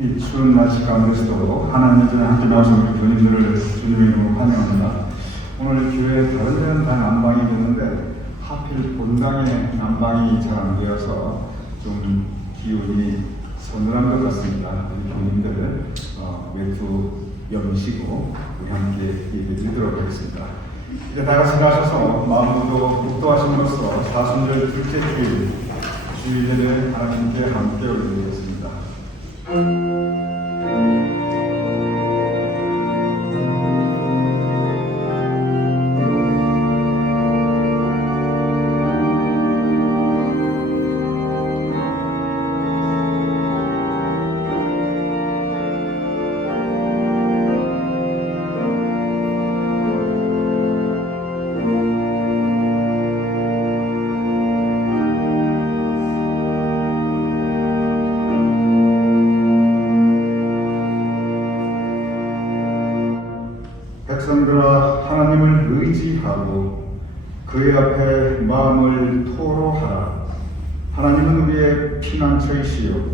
이 추운 날씨 가운데서도 하나님 전에 함께 나오신 우리 교인들을 주님의 이름으로 환영합니다. 오늘 교회 다른 데는 다 난방이 되는데 하필 본당에 난방이 잘 안 되어서 좀 기운이 서늘한 것 같습니다. 우리 교인들 외투 여미시고 우리 함께 예배 드리도록 하겠습니다. 이제 다 같이 나셔서 마음도 묵도하심으로써 사순절 둘째 주일 예배 하나님께 함께 올려드리겠습니다. 백성들아 하나님을 의지하고 그의 앞에 마음을 토로하라. 하나님은 우리의 피난처이시요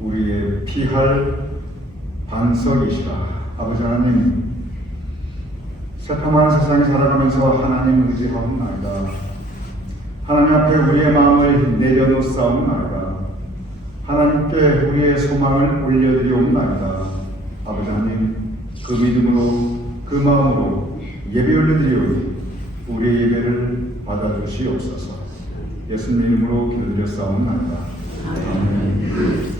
우리의 피할 반석이시라. 아버지 하나님, 새카만 세상에 살아가면서 하나님 의지하옵나이다. 하나님 앞에 우리의 마음을 내려놓사옵나이다. 하나님께 우리의 소망을 올려드리옵나이다. 아버지 하나님, 그 믿음으로 그 마음으로 예배 올려드리오니 우리의 예배를 받아주시옵소서. 예수님 이름으로 기도드렸사옵나이다. 아멘.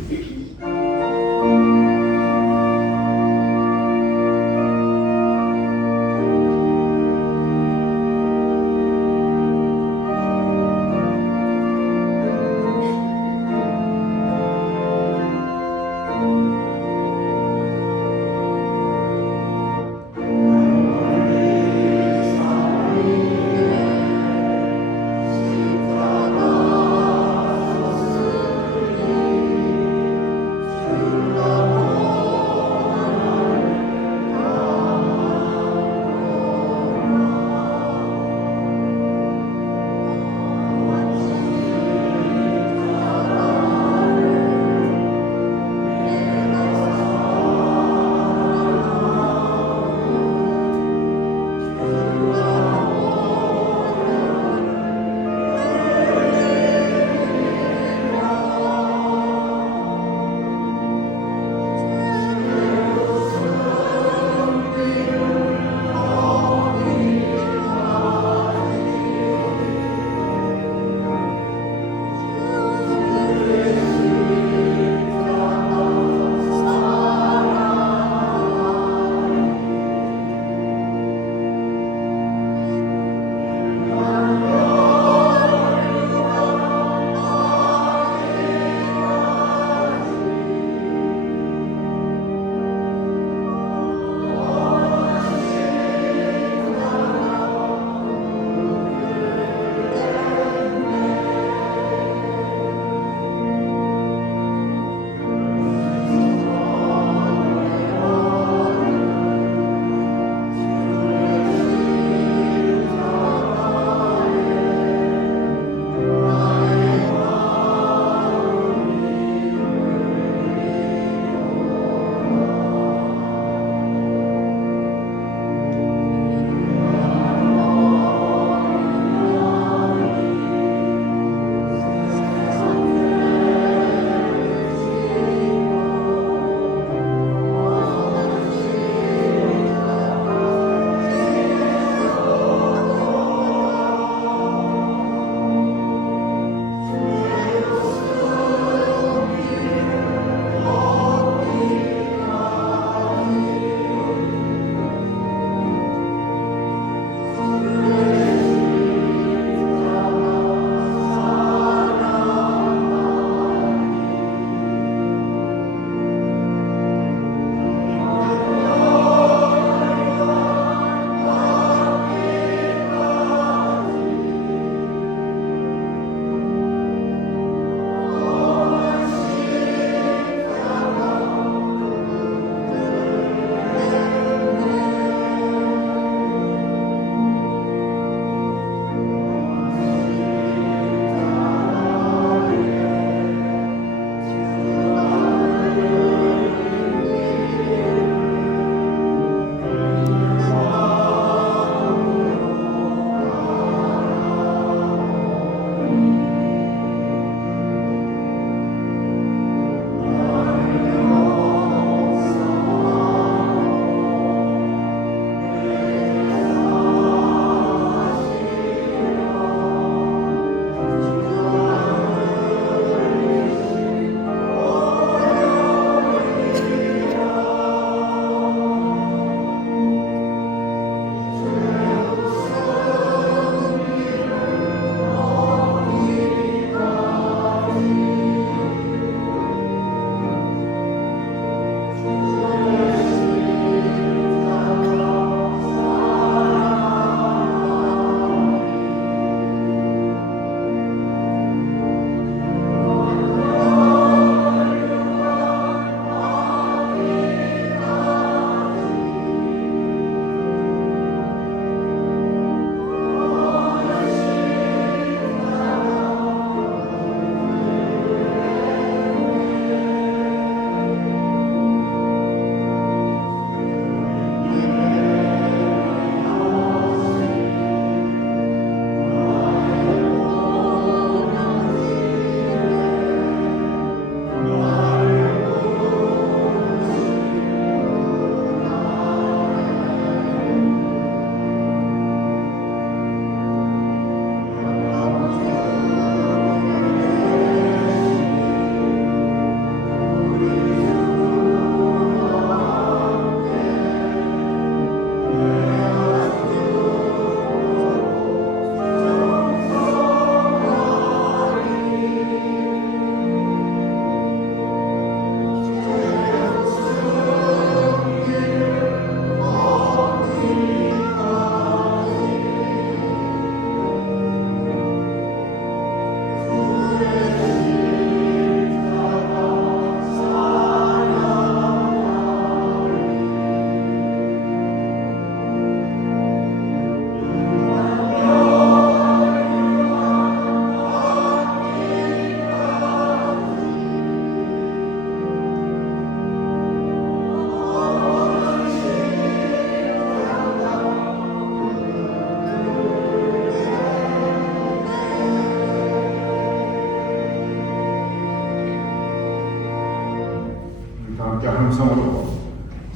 함께하는 성으로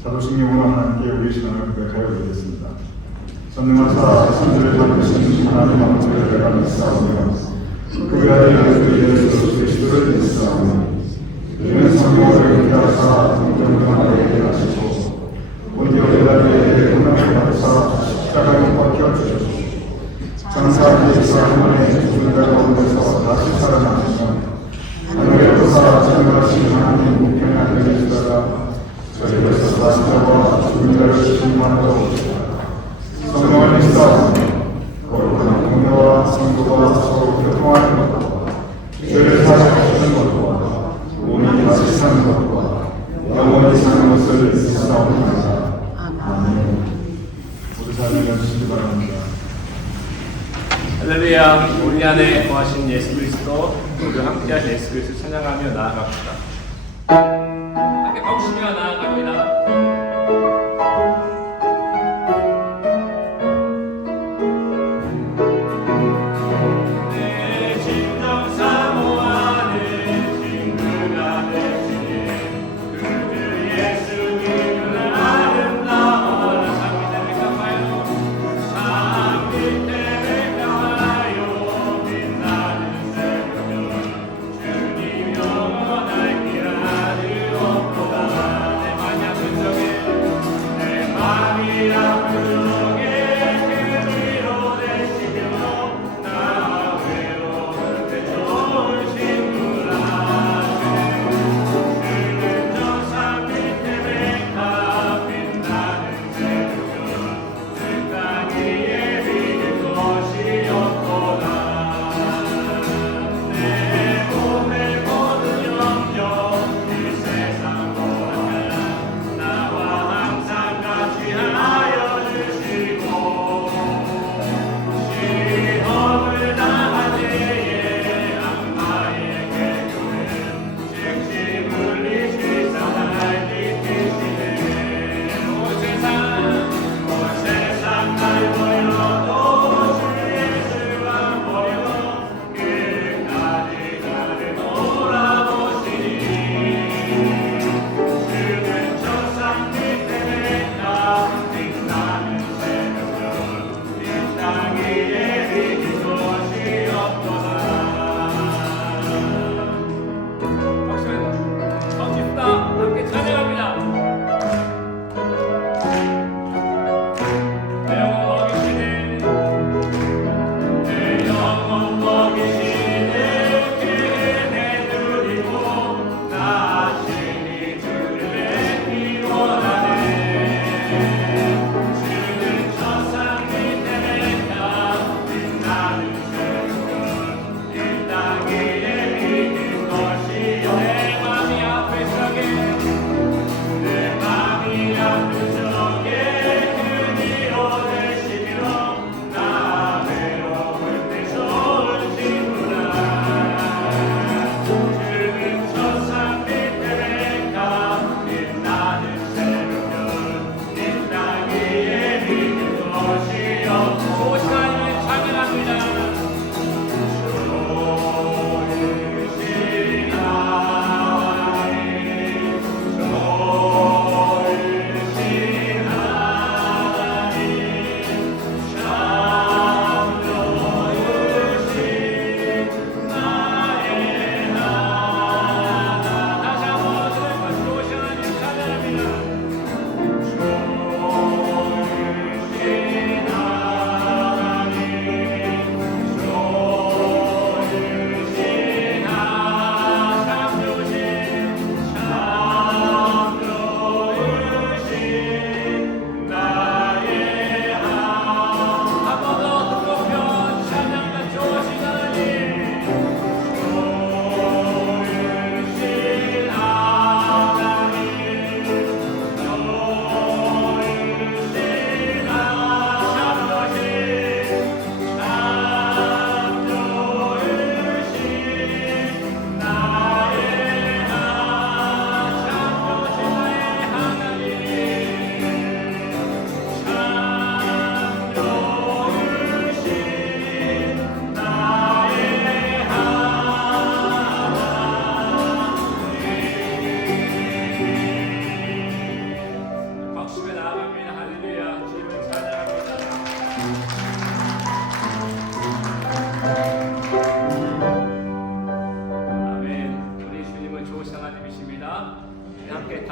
사도신경으로 하나님께 우리 신앙을 고백하여 드리겠습니다. 전능하사 선주를 받으신 하나님 아버지를 내가 믿사오며 그 아들 예수 그리스도를 믿사오며 이는 성령을 인하사 성경을 하나님께 하시고 본디오 빌라도에게 고난을 받으사 십자가에 못 박혀 주셨고 장사기에서 하나님의 죽은 자 가운데서 다시 살아나시며 하늘에 오사 전능하신 하나님 우편에 앉아 계시다가 저희에서 다시 잡아 죽은 자를 심판하러 오시다. 성령을 믿사오며 거룩한 공회와 성도가 서로 교통하는 것과 죄를 사하시는 것과 몸이 다시 사는 것과 영원히 사는 것을 믿사옵나이다. 아멘. 모두 잘 읽어주시기 바랍니다. 할렐루야. 우리 안에 거하신 예수 그리스도, 우리 함께한 예수 그리스도 찬양하며 나아갑시다. 함께 박수며 나아갑니다. 주님 영원할 길 아는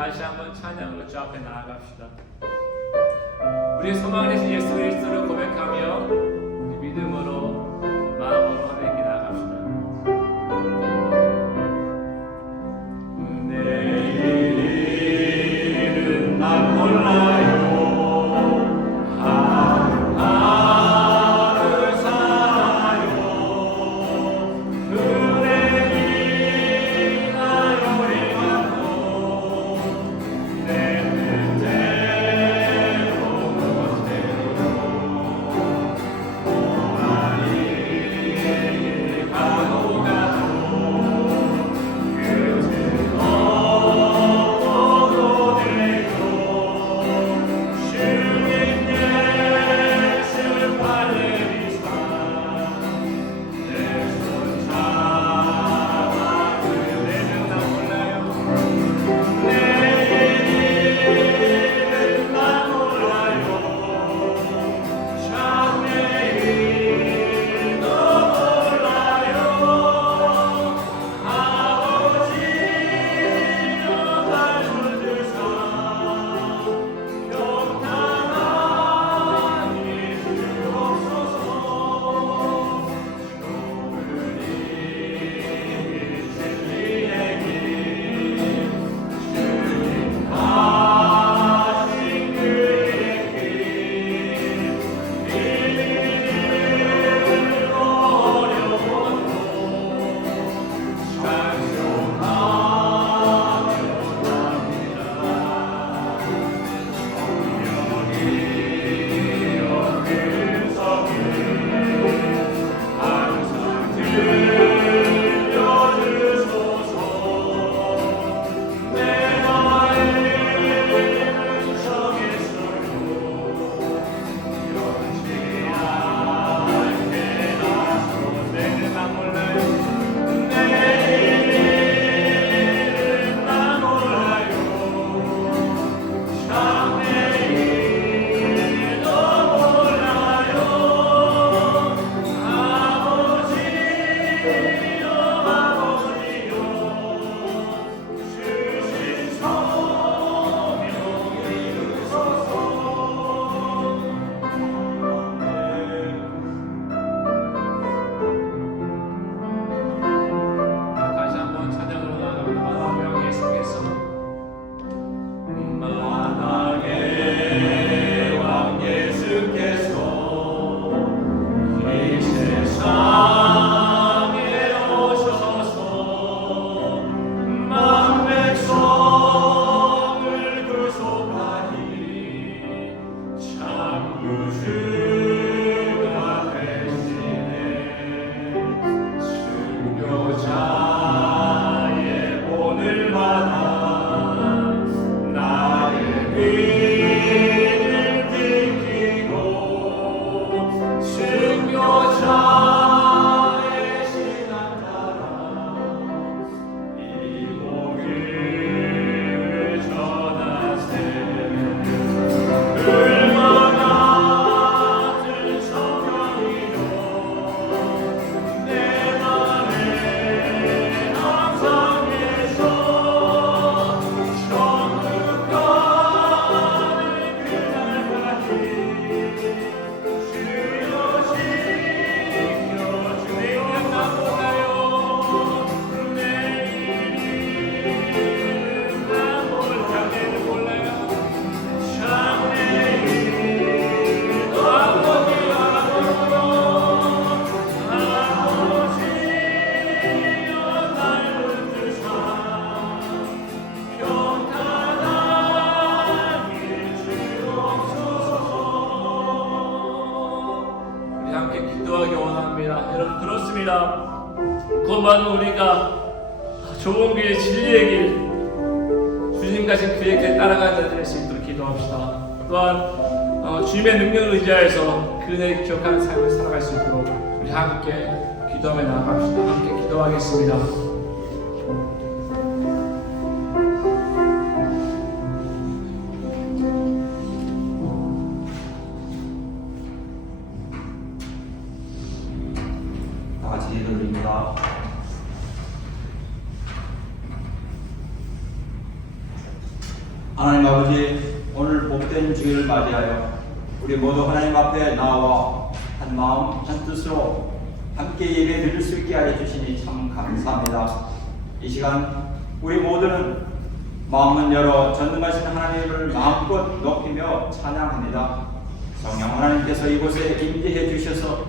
다시 한번 찬양으로 주 앞에 나아갑시다. 우리의 소망은 예수 그리스도를 고백하며 믿음으로 마음으로 하나님께 나아갑시다. 내일은 난 몰라요. 하루하루 살아요. 은혜가 요리하고 내 뜻대로 못해요. 고난이 가도 가도 끝은 없어도 돼요. 주님 예수 발레리사 내 손 잡아 그대는 나 몰라요. 내일은 난 몰라요. 참 내일도 몰라요. 아버지여 날 붙드사 평탄하게 주옵소서. 좁은 이 진리의 길 주님 가신 그의 길 힘들고 어려워도 찬송하며 갑니다. 성령이여 근성을 항상 들려주소서. 내 마음은 정했어요. 변치 않게 나서 내일은 난 몰라요. 내일은 난 몰라요. 참 내일도 몰라요. 아버지여 아버지여 주신 소명 이루소서. 다시 한번 찬양으로 나아갑니다. 만왕의 예수께서 만왕의 왕 예수께서 이 세상에 오셔서 만 백성을 구속하니 참 구주가 되시네. 순교자의 본을 받아 나의 빈을 지키고 순교자의 신앙 따라 이 복음을 전하세. 얼마나 같은 성령이요 내 맘에 항상 계셔. 천국 가는 그날까지 주여 지켜주시면 나 몰라요. 내일은 나 몰라. 내일은 몰라요. 참 내일도 아버지여 아버지여 날 붙드사 평탄하게 주옵소서. 우리 함께 기도하기 원합니다. 여러분 들었습니다. 그것만은 우리가 좋은 길, 진리의 길, 주님 가신 그의 길 따라가는 자들 될 수 있도록 기도합시다. 또한 주님의 능력을 의지하여서 그의 기억하는 삶을 살아갈 수 있도록 우리 함께 기도하며 나아갑시다. 함께 기도하겠습니다. 다 같이 기도드립니다. 하나님 아버지, 오늘 복된 주일을 맞이하여 우리 모두 하나님 앞에 나와 한 마음 한 뜻으로 함께 예배 드릴 수 있게 하여 주시니 참 감사합니다. 이 시간 우리 모두는 마음을 열어 전능하신 하나님을 마음껏 높이며 찬양합니다. 성령 하나님께서 이곳에 임재해 주셔서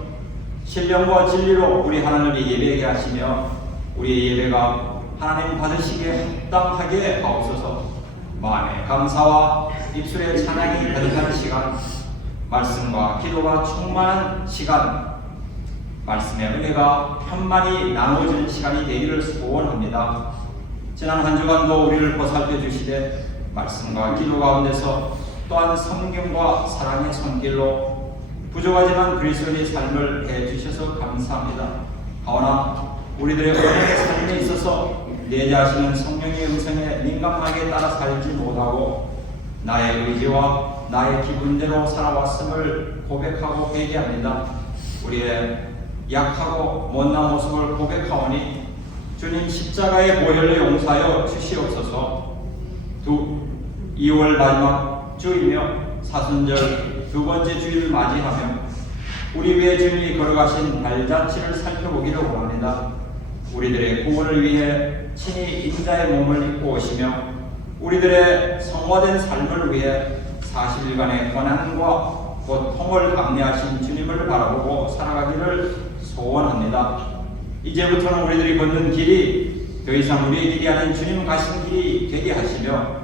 신령과 진리로 우리 하나님을 예배하게 하시며 우리의 예배가 하나님 받으시기에 합당하게 하옵소서. 마음의 감사와 입술의 찬양이 가득한 시간, 말씀과 기도가 충만한 시간, 말씀의 은혜가 편만히 나누어지는 시간이 되기를 소원합니다. 지난 한 주간도 우리를 보살펴 주시되 말씀과 기도 가운데서 또한 성경과 사랑의 손길로 부족하지만 그리스도의 삶을 해주셔서 감사합니다. 하오나 우리들의 오늘의 삶에 있어서 내재하시는 성령의 음성에 민감하게 따라 살지 못하고 나의 의지와 나의 기분대로 살아왔음을 고백하고 회개합니다. 우리의 약하고 못난 모습을 고백하오니 주님 십자가의 보혈로 용서하여 주시옵소서. 2월 마지막 주이며 사순절 두 번째 주일을 맞이하며 우리 위에 주님이 걸어가신 발자취를 살펴보기를 원합니다. 우리들의 구원을 위해 친히 인자의 몸을 입고 오시며 우리들의 성화된 삶을 위해 40일간의 고난과 고통을 감내하신 주님을 바라보고 살아가기를 소원합니다. 이제부터는 우리들이 걷는 길이 더 이상 우리의 길이 아닌 주님 가신 길이 되게 하시며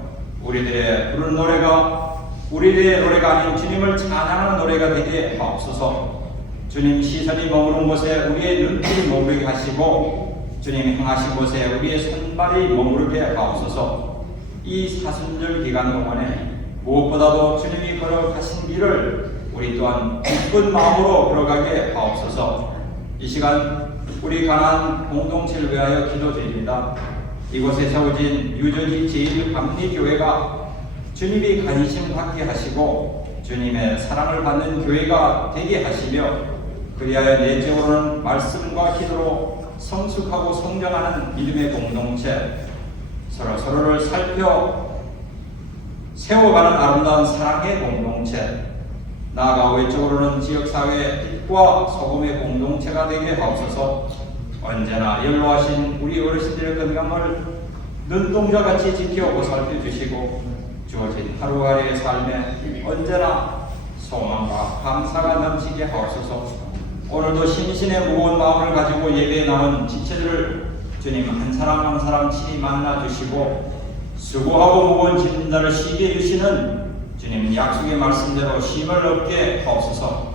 우리들의 부르는 노래가 우리들의 노래가 아닌 주님을 찬양하는 노래가 되게 하옵소서. 주님 시선이 머무는 곳에 우리의 눈길이 머무르게 하시고 주님 행하신 곳에 우리의 손발이 머무르게 하옵소서. 이 사순절 기간 동안에 무엇보다도 주님이 걸어가신 길을 우리 또한 기쁜 마음으로 걸어가게 하옵소서. 이 시간 우리 가나안 공동체를 위하여 기도드립니다. 이곳에 세워진 유전히 제1감리교회가 주님이 관심 갖게 하시고 주님의 사랑을 받는 교회가 되게 하시며 그리하여 내적으로는 말씀과 기도로 성숙하고 성장하는 믿음의 공동체, 서로를 살펴 세워가는 아름다운 사랑의 공동체, 나아가 외적으로는 지역사회의 빛과 소금의 공동체가 되게 하옵소서. 언제나 연로하신 우리 어르신들의 건강을 눈동자같이 지켜 보살펴 주시고 주어진 하루하루의 삶에 언제나 소망과 감사가 넘치게 하옵소서. 오늘도 심신의 무거운 마음을 가지고 예배에 나온 지체들을 주님 한 사람 한 사람 친히 만나 주시고 수고하고 무거운 짐자를 쉬게 해주시는 주님 약속의 말씀대로 쉼을 얻게 하옵소서.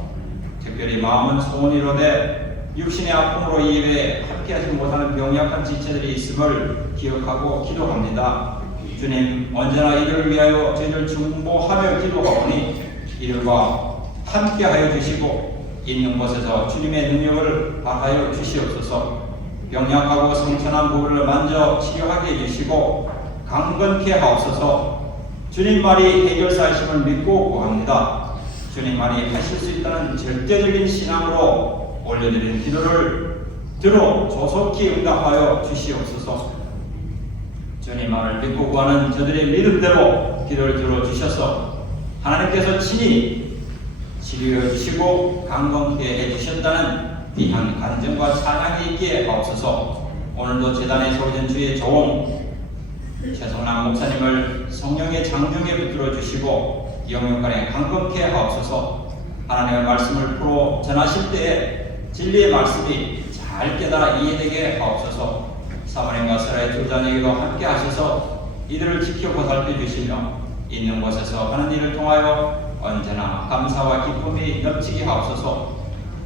특별히 마음은 소원이로되 육신의 아픔으로 이 예배에 함께하지 못하는 병약한 지체들이 있음을 기억하고 기도합니다. 주님 언제나 이들을 위하여 저희를 중보하며 기도하오니 이들과 함께하여 주시고 있는 곳에서 주님의 능력을 바하여 주시옵소서. 병약하고 성천한 부분을 만져 치료하게 해주시고 강건케 하옵소서. 주님 말이 해결사이심을 믿고 구합니다. 주님 말이 하실 수 있다는 절대적인 신앙으로 올려드린 기도를 들어 조속히 응답하여 주시옵소서. 주님 말을 믿고 구하는 저들의 믿음대로 기도를 들어주셔서 하나님께서 친히 치료해 주시고 강건케 해주셨다는 귀한 간증과 찬양이 있기에 하옵소서. 오늘도 재단에 세워진 주의 종 최성남 목사님을 성령의 장중에 붙들어 주시고 영육간에 강건케 하옵소서. 하나님의 말씀을 풀어 전하실 때에 진리의 말씀이 잘 깨달아 이해되게 하옵소서. 사모님과 사라의 두 자녀에게도 함께 하셔서 이들을 지켜 보살펴 주시며 있는 곳에서 하는 일을 통하여 언제나 감사와 기쁨이 넘치게 하옵소서.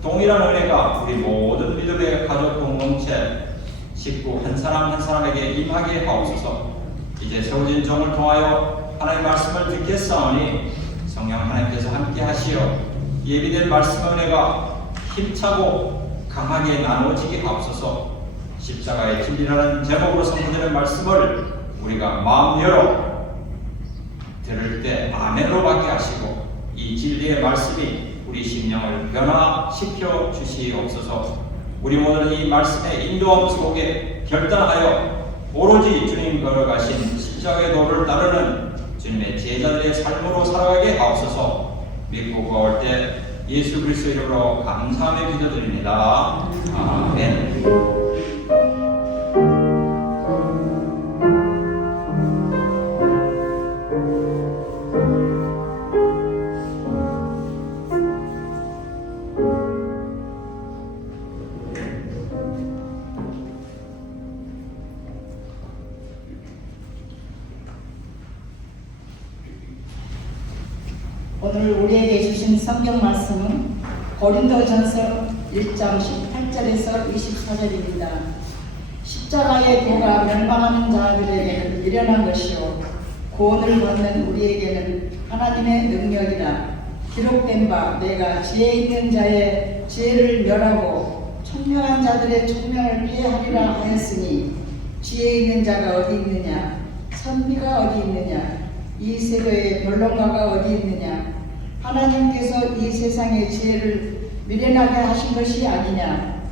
동일한 은혜가 우리 모든 믿음의 가족 공동체 식구 한 사람 한 사람에게 임하게 하옵소서. 이제 세워진 종을 통하여 하나님의 말씀을 듣겠사오니 성령 하나님께서 함께 하시어 예비된 말씀의 은혜가 힘차고 강하게 나누어지게 하옵소서. 십자가의 진리라는 제목으로 선포되는 말씀을 우리가 마음 열어 들을 때 아멘으로 받게 하시고 이 진리의 말씀이 우리 심령을 변화시켜 주시옵소서. 우리 모두는 이 말씀의 인도함 속에 결단하여 오로지 주님 걸어가신 십자가의 도를 따르는 주님의 제자들의 삶으로 살아가게 하옵소서. 믿고 구할 때 예수 그리스도 이름으로 감사하며 기도드립니다. 아멘. 오늘 우리에게 주신 성경 말씀은 고린도전서 1장 18절에서 24절입니다. 십자가의 도가 멸망하는 자들에게는 미련한 것이요 구원을 받는 우리에게는 하나님의 능력이라. 기록된 바 내가 지혜 있는 자의 지혜를 멸하고 총명한 자들의 총명을 폐하리라 하였으니 지혜 있는 자가 어디 있느냐, 선비가 어디 있느냐, 이 세계의 변론가가 어디 있느냐. 하나님께서 이 세상의 지혜를 미련하게 하신 것이 아니냐.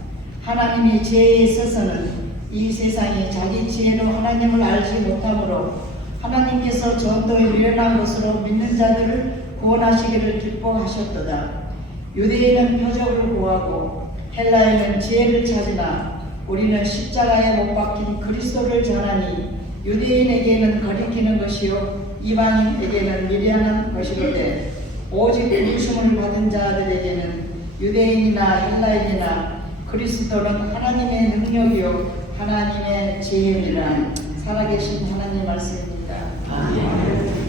하나님이 지혜에 있어서는 이 세상이 자기 지혜로 하나님을 알지 못하므로 하나님께서 전도에 미련한 것으로 믿는 자들을 구원하시기를 기뻐하셨도다. 유대인은 표적을 구하고 헬라인은 지혜를 찾으나 우리는 십자가에 못 박힌 그리스도를 전하니 유대인에게는 거리끼는 것이요 이방인에게는 미련한 것이로되 오직 부르심을 받은 자들에게는 유대인이나 헬라인이나 그리스도는 하나님의 능력이요 하나님의 지혜니라. 살아계신 하나님 말씀입니다. 아멘.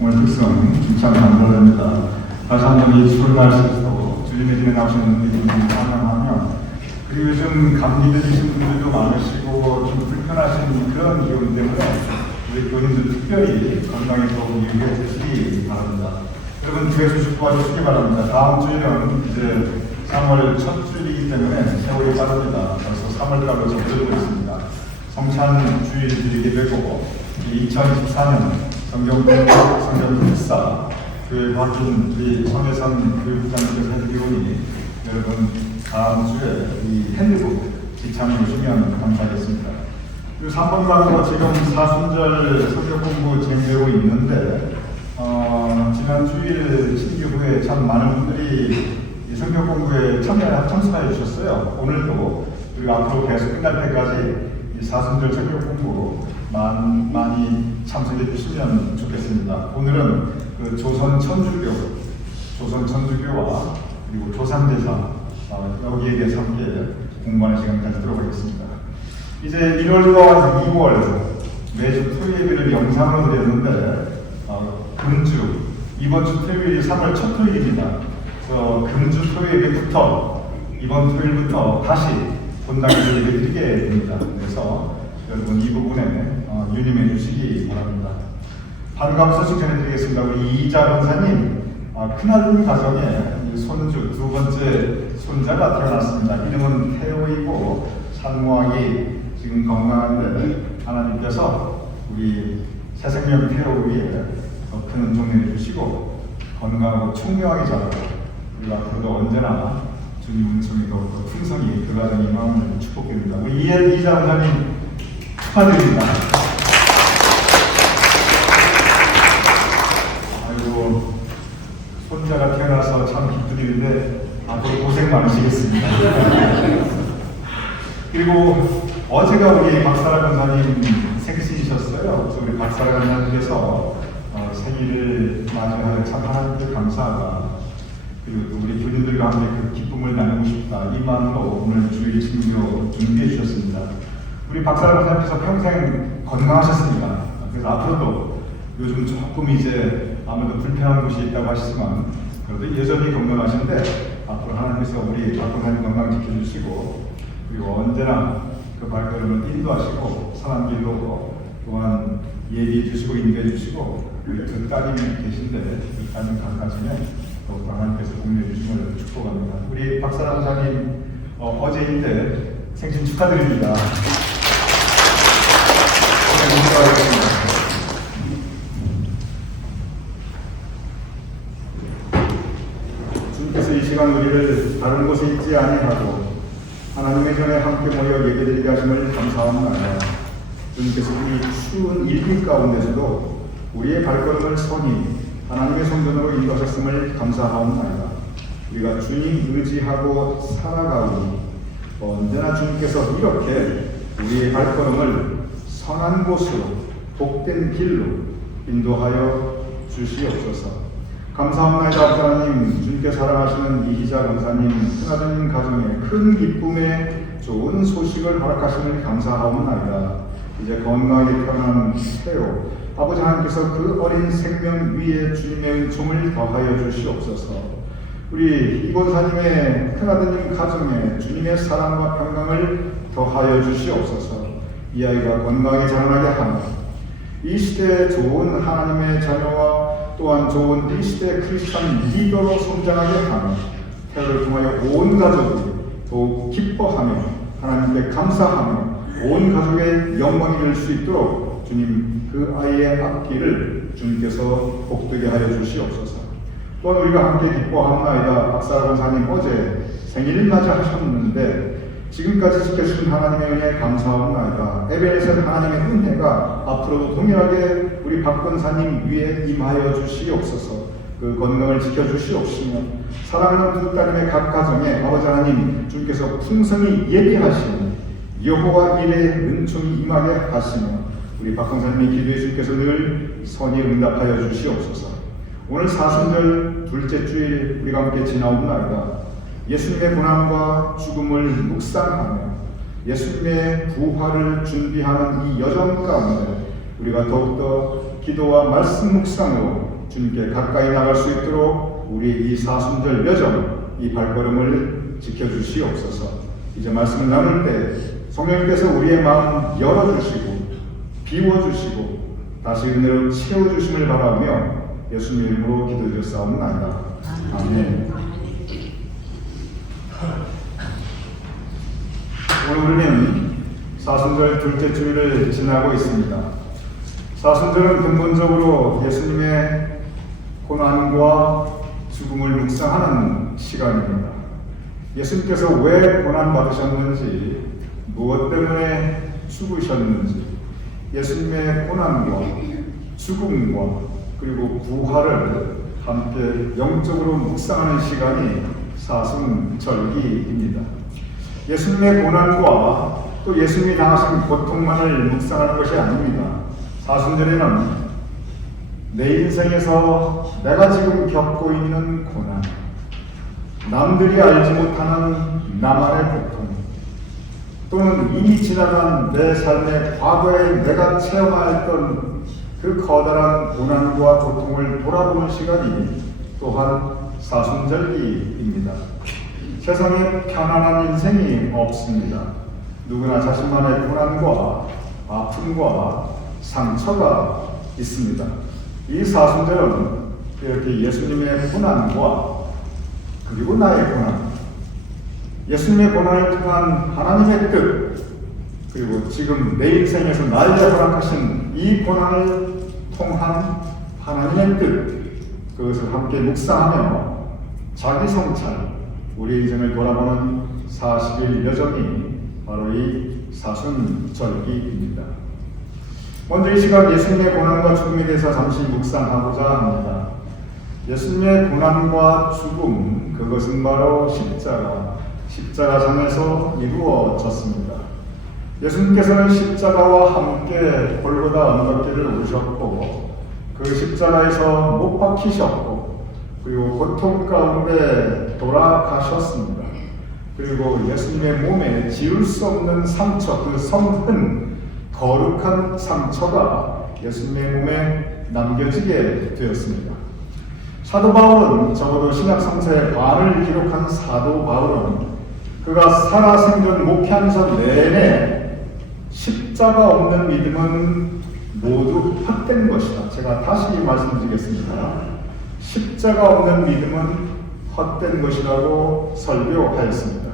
오늘 특성 진짜 감사합니다. 다시 한번 이 주를 말씀으로 주님의 집에 나오시는 분들이 환영하며, 그리고 요즘 감기 들리신 분들도 많으시고 좀 불편하신 그런 기운 때문에 우리 교인들 특별히 건강에 더욱 유의해 주시기 바랍니다. 여러분 주에서 축복하시기 바랍니다. 다음 주일은 이제 3월 첫 주일이기 때문에 세월이 빠릅니다. 벌써 3월달로 접어들고 있습니다. 성찬 주일 드리게 되고 2024년 성경공부, 성경필사 교회 바뀐 우리 성혜선 교육부장님께서 해주시오니 여러분 다음 주에 이 핸드북 지참해 주시면 감사하겠습니다. 그리고 3번방으로 지금 사순절 성경 공부 진행되고 있는데 지난 주일 신규 후에 참 많은 분들이 이 성경 공부에 참석해 주셨어요. 오늘도 그리고 앞으로 계속 끝날 때까지 이 사순절 성경 공부 많이 참석해 주시면 좋겠습니다. 오늘은 그 조선 천주교와 그리고 조상대사 여기에 대해서 함께 공부하는 시간 가지도록 하겠습니다. 이제 1월과 2월 매주 토요일을 영상으로 드렸는데 금주 이번 주 토요일이 3월 첫 토요일입니다. 그래서 금주 토요일부터 이번 토요일부터 다시 본당에서 예배드리게 됩니다. 그래서 여러분 이 부분에 유념해 주시기 바랍니다. 반가운 소식 전해드리겠습니다. 우리 이자 권사님 큰아들 가정에 손주 두 번째 손자가 태어났습니다. 이름은 태호이고 산모아기 지금 건강한데 하나님께서 우리 새생명 태호 위에 더 큰 은총 내주시고 건강하고 총명하게 자라고 그리고 앞으로도 언제나 주님 은총이 더욱더 풍성히 그 가정의 마음을 축복드립니다. 우리 이자 권사님 축하드립니다. 아이고 손자가 태어나서 참 기쁘리는데 앞으로 고생 많으시겠습니다. 그리고 어제가 우리 박사라 권사님 생신이셨어요. 그래서 우리 박사라 권사님께서 생일을 맞이하여 참 하나님께 감사하다. 그리고 또 우리 교인들과 함께 그 기쁨을 나누고 싶다. 이 마음으로 오늘 주일 친구로 준비해 주셨습니다. 우리 박사라 권사님께서 평생 건강하셨습니다. 그래서 앞으로도 요즘 조금 이제 아무래도 불편한 곳이 있다고 하시지만 그래도 여전히 건강하신데 앞으로 하나님께서 우리 박 권사님 건강 지켜주시고 그리고 언제나 그 발걸음을 인도하시고 선한 길로 또한 예비해 주시고 인도해 주시고 우리 두 따님이 계신데 그 따님 각가정에 더욱 하나님께서 공유해 주심을 축복합니다. 우리 박사라 권사님 어제인데 생신 축하드립니다. 주님께서 이 시간 우리를 다른 곳에 있지 아니하고 하나님의 전에 함께 모여 예배드리게 하심을 감사합니다. 주님께서 이 추운 일기 가운데서도 우리의 발걸음을 선히 하나님의 성전으로 인도하셨음을 감사하옵나이다. 우리가 주님 의지하고 살아가오니 언제나 주님께서 이렇게 우리의 발걸음을 선한 곳으로 복된 길로 인도하여 주시옵소서. 감사합니다. 하나님, 주님께 사랑하시는 이희자 권사님, 큰아드님 가정에 큰 기쁨의 좋은 소식을 허락하시는 감사하옵나이다. 이제 건강하게 태어난 태호 아버지 하나님께서 그 어린 생명 위에 주님의 은총을 더하여 주시옵소서. 우리 이 권사님의 큰아드님 가정에 주님의 사랑과 평강을 더하여 주시옵소서. 이 아이가 건강하게 자라나게 하며 이 시대에 좋은 하나님의 자녀와 또한 좋은 이 시대 크리스천 리더로 성장하게 하며 태호를 통하여 온 가족이 더욱 기뻐하며 하나님께 감사하며 온 가족의 영광이 될 수 있도록 주님 그 아이의 앞길을 주님께서 복되게 하여 주시옵소서. 또한 우리가 함께 기뻐하나이다. 박사라 권사님 어제 생일을 맞이하셨는데 지금까지 지켜주신 하나님의 은혜에 감사합니다. 에베네셀 하나님의 은혜가 앞으로도 동일하게 우리 박 권사님 위에 임하여 주시옵소서. 그 건강을 지켜주시옵시며 사랑하는 두 따님의 각 가정에 아버지 하나님 주님께서 풍성히 예비하시는 여호와 일의 은총이 임하게 하시며 우리 박 권사님의 기도에 주님께서 늘 선히 응답하여 주시옵소서. 오늘 사순절 둘째 주일 우리가 함께 지나옵나이다. 예수님의 고난과 죽음을 묵상하며 예수님의 부활을 준비하는 이 여정 가운데 우리가 더욱더 기도와 말씀 묵상으로 주님께 가까이 나갈 수 있도록 우리 이 사순절 여정 이 발걸음을 지켜주시옵소서. 이제 말씀을 나눌 때 성령님께서 우리의 마음 열어주시고 비워주시고 다시 은혜로 채워주심을 바라며 예수님 이름으로 기도드렸사옵나이다. 아멘. 오늘 우리는 사순절 둘째 주일을 지나고 있습니다. 사순절은 근본적으로 예수님의 고난과 죽음을 묵상하는 시간입니다. 예수님께서 왜 고난받으셨는지, 무엇 때문에 죽으셨는지, 예수님의 고난과 죽음과 그리고 부활을 함께 영적으로 묵상하는 시간이 사순절기입니다. 예수님의 고난과 또 예수님이 당하신 고통만을 묵상하는 것이 아닙니다. 사순절에는 내 인생에서 내가 지금 겪고 있는 고난, 남들이 알지 못하는 나만의 고통, 또는 이미 지나간 내 삶의 과거에 내가 체험하였던 그 커다란 고난과 고통을 돌아보는 시간이 또한 사순절기입니다. 세상에 편안한 인생이 없습니다. 누구나 자신만의 고난과 아픔과 상처가 있습니다. 이 사순절은 이렇게 예수님의 고난과 그리고 나의 고난, 예수님의 고난을 통한 하나님의 뜻, 그리고 지금 내 인생에서 나에게 허락하신 이 고난을 통한 하나님의 뜻, 그것을 함께 묵상하며 자기 성찰, 우리 인생을 돌아보는 40일 여정이 바로 이 사순절기입니다. 먼저 이 시간 예수님의 고난과 죽음에 대해서 잠시 묵상하고자 합니다. 예수님의 고난과 죽음, 그것은 바로 십자가장에서 이루어졌습니다. 예수님께서는 십자가와 함께 골고다 언덕길을 오르셨고 그 십자가에서 못 박히셨고 그리고 고통 가운데 돌아가셨습니다. 그리고 예수님의 몸에 지울 수 없는 상처, 그 성큰 거룩한 상처가 예수님의 몸에 남겨지게 되었습니다. 사도 바울은, 적어도 신약 성서의 반을 기록한 사도 바울은 그가 살아생전 목회하면서 내내 십자가 없는 믿음은 모두 헛된 것이다. 제가 다시 말씀드리겠습니다. 십자가 없는 믿음은 헛된 것이라고 설교하였습니다.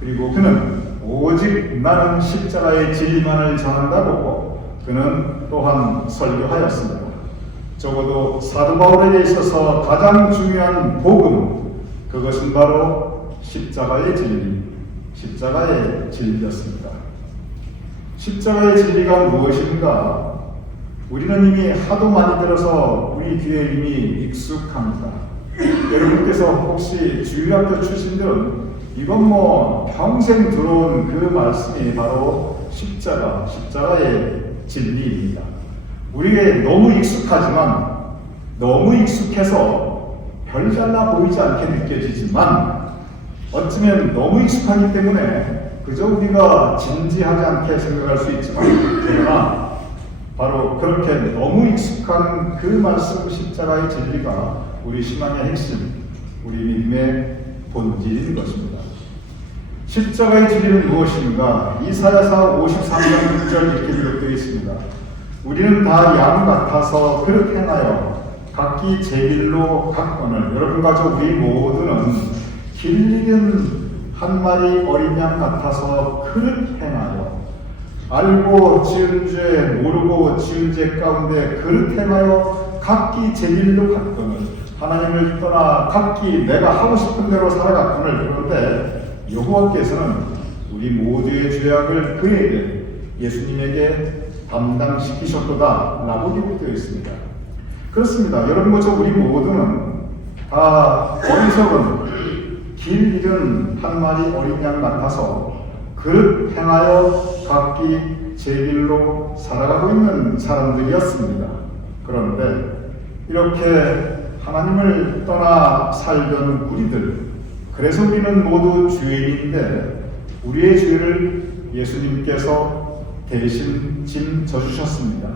그리고 그는 오직 나는 십자가의 진리만을 전한다고 그는 또한 설교하였습니다. 적어도 사도 바울에게 있어서 가장 중요한 복음, 그것은 바로 십자가의 진리였습니다. 십자가의 진리가 무엇인가? 우리는 이미 하도 많이 들어서 우리 귀에 이미 익숙합니다. 여러분께서 혹시 주일학교 출신들은 이건 뭐 평생 들어온 그 말씀이 바로 십자가의 진리입니다. 우리에게 너무 익숙하지만, 너무 익숙해서 별잘나 보이지 않게 느껴지지만, 어쩌면 너무 익숙하기 때문에 그저 우리가 진지하지 않게 생각할 수 있지만, 그러나 바로 그렇게 너무 익숙한 그 말씀 십자가의 진리가 우리 신앙의 핵심, 우리 믿음의 본질인 것입니다. 십자가의 진리는 무엇인가? 이사야서 53장 6절 이렇게 기록되어 있습니다. 우리는 다 양 같아서 그릇 행하여 각기 제 길로 갔거늘. 여러분과 저 우리 모두는 길 잃은 한 마리 어린 양 같아서 그릇 행하여, 알고 지은 죄 모르고 지은 죄 가운데 그릇 행하여 각기 제 길로 갔거늘. 하나님을 떠나 각기 내가 하고 싶은 대로 살아갔거늘. 그런데 여호와께서는 우리 모두의 죄악을 그에게, 예수님에게 담당시키셨도다 라고 기록되어 있습니다. 그렇습니다. 여러분과 저 우리 모두는 다 어리석은 길 잃은 한 마리 어린 양 같아서 그릇 행하여 각기 제 길로 살아가고 있는 사람들이었습니다. 그런데 이렇게 하나님을 떠나 살던 우리들, 그래서 우리는 모두 죄인인데 우리의 죄를 예수님께서 대신 짐져주셨습니다.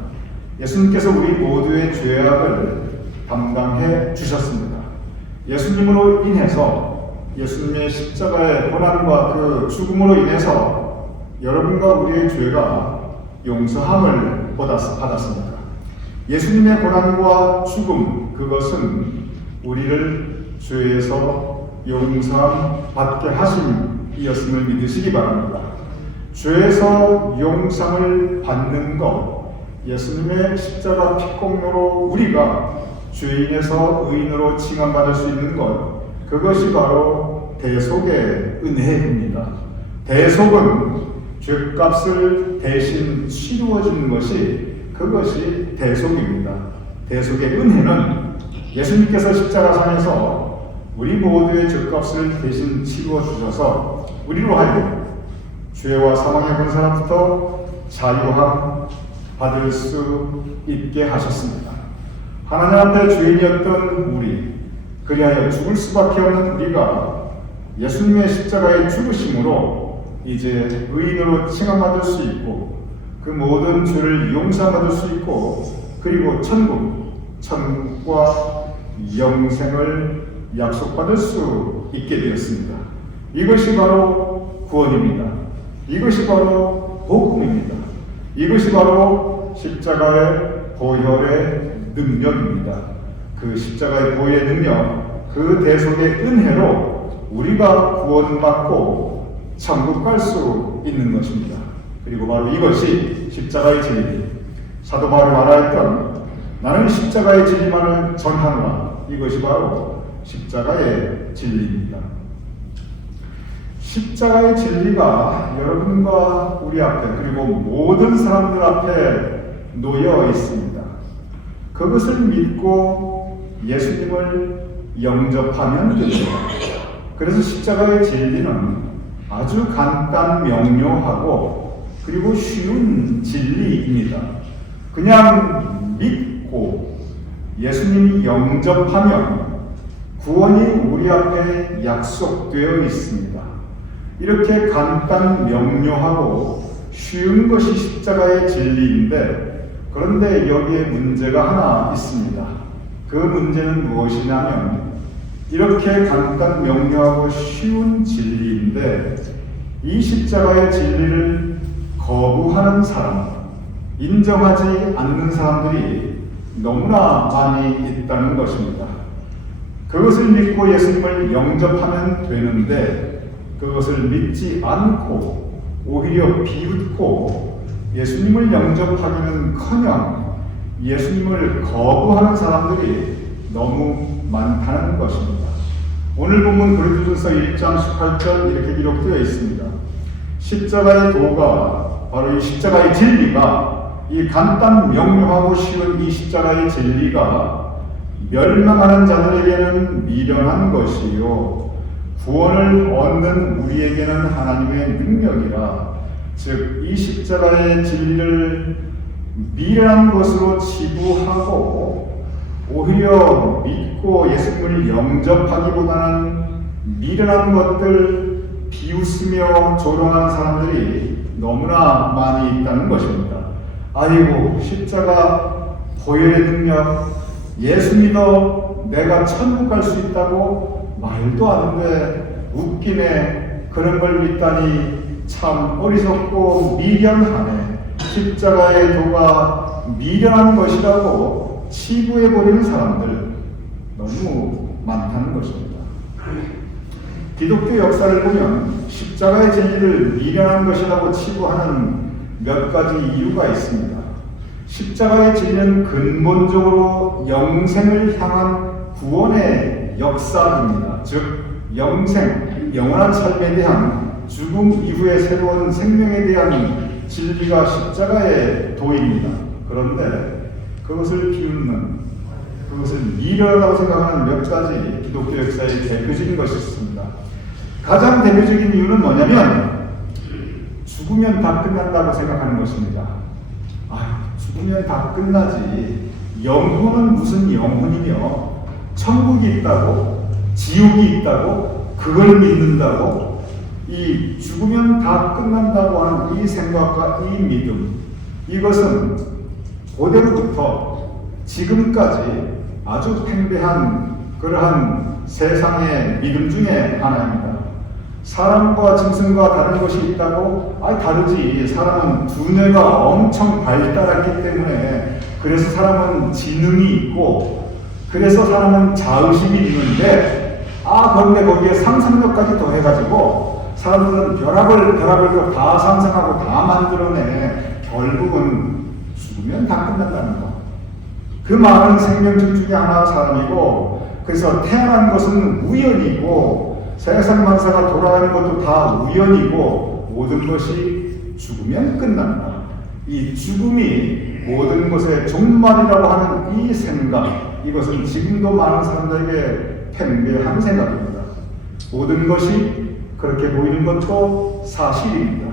예수님께서 우리 모두의 죄악을 담당해 주셨습니다. 예수님으로 인해서 예수님의 십자가의 고난과 그 죽음으로 인해서 여러분과 우리의 죄가 용서함을 받았습니다. 예수님의 고난과 죽음, 그것은 우리를 죄에서 용서함 받게 하심이었음을 믿으시기 바랍니다. 죄에서 용서를 받는 것, 예수님의 십자가 피공로로 우리가 죄인에서 의인으로 칭함받을 수 있는 것, 그것이 바로 대속의 은혜입니다. 대속은 죄값을 대신 치루어지는 것이, 그것이 대속입니다. 대속의 은혜는 예수님께서 십자가상에서 우리 모두의 죄값을 대신 치루어 주셔서 우리로 하여금 죄와 사망의 권세로부터 자유함 받을 수 있게 하셨습니다. 하나님 앞에 죄인이었던 우리, 그리하여 죽을 수밖에 없는 우리가 예수님의 십자가의 죽으심으로 이제 의인으로 칭함받을 수 있고, 그 모든 죄를 용서받을 수 있고, 그리고 천국과 영생을 약속받을 수 있게 되었습니다. 이것이 바로 구원입니다. 이것이 바로 복음입니다. 이것이 바로 십자가의 보혈의 능력입니다. 그 십자가의 보혈의 능력, 그 대속의 은혜로 우리가 구원받고 천국 갈 수 있는 것입니다. 그리고 바로 이것이 십자가의 진리. 사도 바울이 말하였던 나는 십자가의 진리만을 전하노라. 이것이 바로 십자가의 진리입니다. 십자가의 진리가 여러분과 우리 앞에, 그리고 모든 사람들 앞에 놓여 있습니다. 그것을 믿고 예수님을 영접하면 됩니다. 그래서 십자가의 진리는 아주 간단 명료하고 그리고 쉬운 진리입니다. 그냥 믿고 예수님이 영접하면 구원이 우리 앞에 약속되어 있습니다. 이렇게 간단 명료하고 쉬운 것이 십자가의 진리인데, 그런데 여기에 문제가 하나 있습니다. 그 문제는 무엇이냐면, 이렇게 간단 명료하고 쉬운 진리인데 이 십자가의 진리를 거부하는 사람, 인정하지 않는 사람들이 너무나 많이 있다는 것입니다. 그것을 믿고 예수님을 영접하면 되는데, 그것을 믿지 않고 오히려 비웃고 예수님을 영접하기는커녕 예수님을 거부하는 사람들이 너무 많다는 것입니다. 오늘 본문 고린도전서 1장 18절 이렇게 기록되어 있습니다. 십자가의 도가, 바로 이 십자가의 진리가, 이 간단 명료하고 쉬운 이 십자가의 진리가 멸망하는 자들에게는 미련한 것이요 구원을 얻는 우리에게는 하나님의 능력이라. 즉 이 십자가의 진리를 미련한 것으로 치부하고 오히려 믿고 예수님을 영접하기보다는 미련한 것들 비웃으며 조롱하는 사람들이 너무나 많이 있다는 것입니다. 아이고, 십자가 보혈의 능력, 예수 믿어 내가 천국 갈 수 있다고 말도 안 돼, 웃기네, 그런 걸 믿다니 참 어리석고 미련하네, 십자가의 도가 미련한 것이라고 치부해버리는 사람들 너무 많다는 것입니다. 기독교 역사를 보면 십자가의 진리를 미련한 것이라고 치부하는 몇 가지 이유가 있습니다. 십자가의 진리는 근본적으로 영생을 향한 구원의 역사입니다. 즉 영생, 영원한 삶에 대한, 죽음 이후의 새로운 생명에 대한 진리가 십자가의 도입니다. 그런데 그것을 비웃는, 그것을 미련하다고 생각하는 몇 가지 기독교 역사의 대표적인 것이 있습니다. 가장 대표적인 이유는 뭐냐면 죽으면 다 끝난다고 생각하는 것입니다. 죽으면 다 끝나지, 영혼은 무슨 영혼이며 천국이 있다고, 지옥이 있다고, 그걸 믿는다고, 이 죽으면 다 끝난다고 하는 이 생각과 이 믿음, 이것은 고대로부터 지금까지 아주 팽배한 그러한 세상의 믿음 중에 하나입니다. 사람과 짐승과 다른 것이 있다고? 다르지. 사람은 두뇌가 엄청 발달했기 때문에 그래서 사람은 지능이 있고 그래서 사람은 자의식이 있는데 그런데 거기에 상상력까지 더해가지고 사람들은 별ab을 다 상상하고 다 만들어내 결국은 죽으면 다 끝난다는 거. 그 많은 생명체 중에 하나가 사람이고 그래서 태어난 것은 우연이고 세상 만사가 돌아가는 것도 다 우연이고 모든 것이 죽으면 끝난다. 이 죽음이 모든 것의 종말이라고 하는 이 생각, 이것은 지금도 많은 사람들에게 팽배한 생각입니다. 모든 것이 그렇게 보이는 것도 사실입니다.